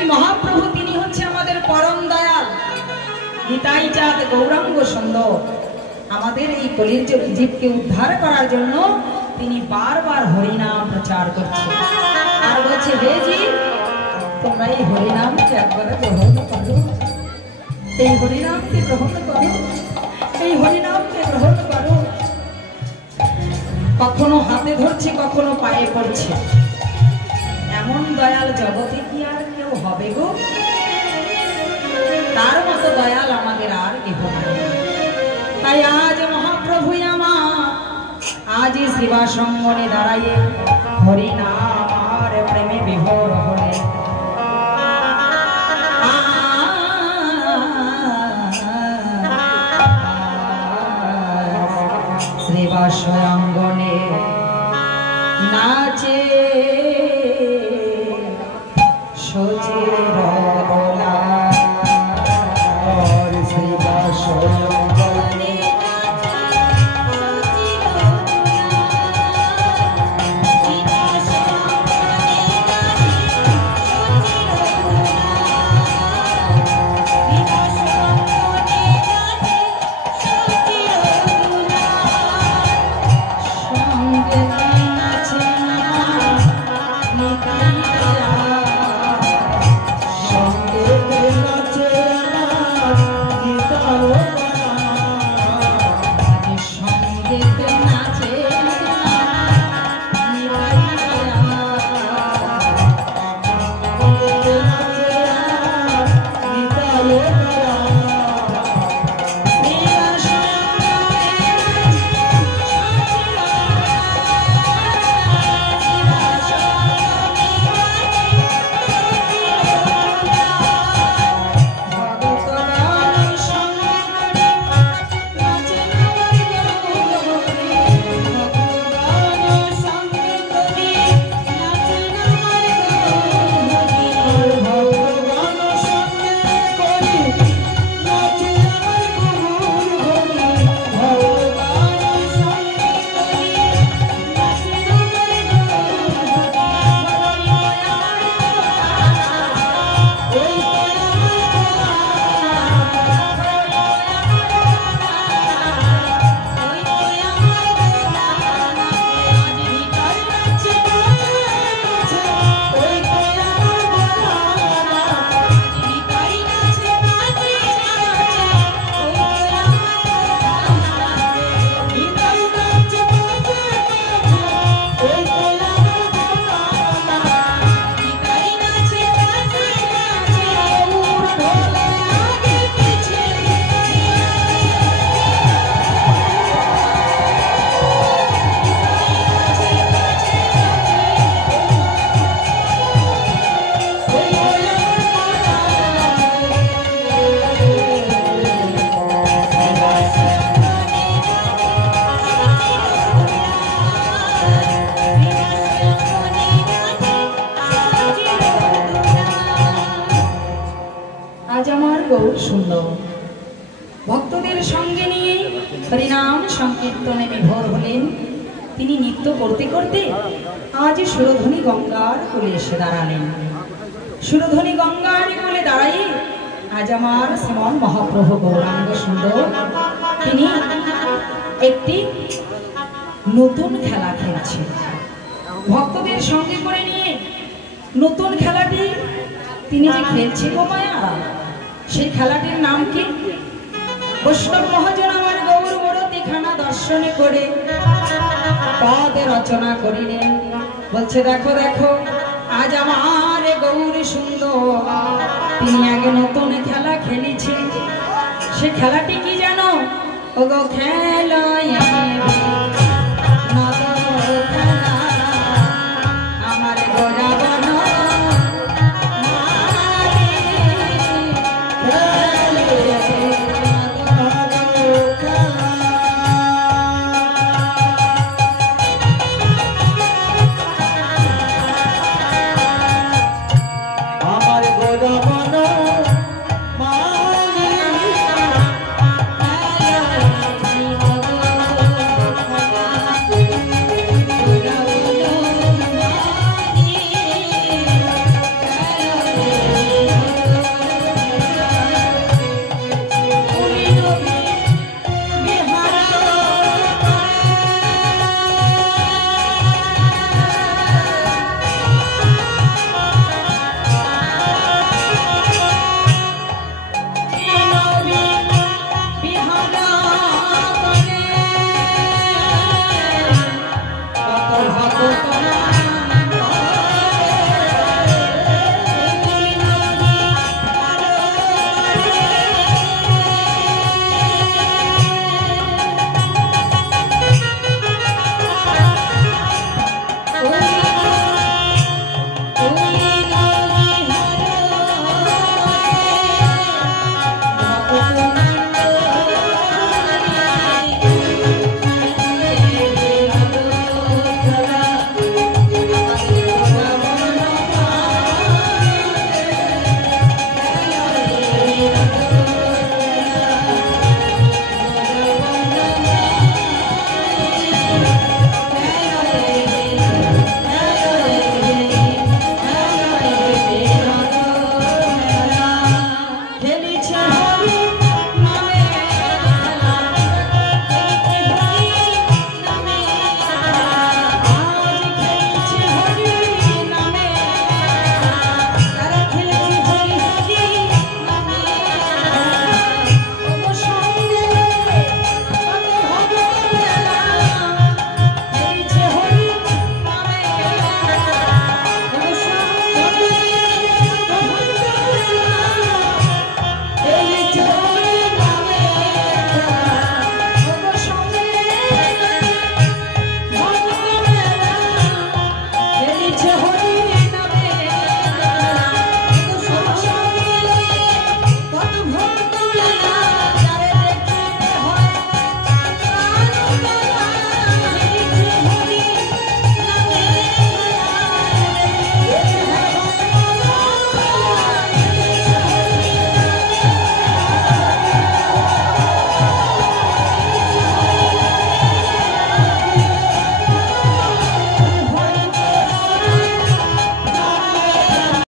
তাই মহাপ্রভু তিনি হচ্ছে আমাদের পরম দয়াল নিতাই চাঁদ গৌরাঙ্গ সুন্দর। আমাদের এই কলির জীবকে উদ্ধার করার জন্য তিনি বারবার হরিনাম প্রচার করছেন আর বলছে, হে জীব, তোমরা এই হরিনামকে একবারে গ্রহণ করো, এই হরিনামকে গ্রহণ করো, এই হরিনামকে গ্রহণ করো। কখনো হাতে ধরছে, কখনো পায়ে পড়ছে। এমন দয়াল জগতে কি আর কেউ হবে গো? তার মতো দয়াল আমাদের আর কেহ নাই। তাই আজ মহাপ্রভু আমার আজ শিবা সঙ্গনে দাঁড়াইয়ে হরিনাম আর প্রেমে বিভোর হলে শিবা স্বয়ঙ্গনে নাচে সচির দোলা শিবা স্বয়ঙ্গনে ভক্তদের সঙ্গে নিয়ে হরিনাম সংকীর্তনে বিভোর হলেন। তিনি নৃত্য করতে করতে আজ সুরধনী গঙ্গার কোলে এসে দাঁড়ালেন। সুরধনী গঙ্গার কোলে দাঁড়াই আজ আমার শ্রীমন মহাপ্রভু গৌরাঙ্গ সুন্দর তিনি একটি নতুন খেলা খেলছেন। ভক্তদের সঙ্গে করে নিয়ে নতুন খেলাটি তিনি যে খেলছে গো মায়া, সেই খেলাটির নাম কি? বৈষ্ণব মহাজন আমার গৌর মূরতিখানা দর্শনে করে পদে রচনা করিলেন। বলছে, দেখো দেখো আজ আমার গৌর সুন্দর তিনি আগে নতুন খেলা খেলেছে। সে খেলাটি কি জানো? ও গো খেলা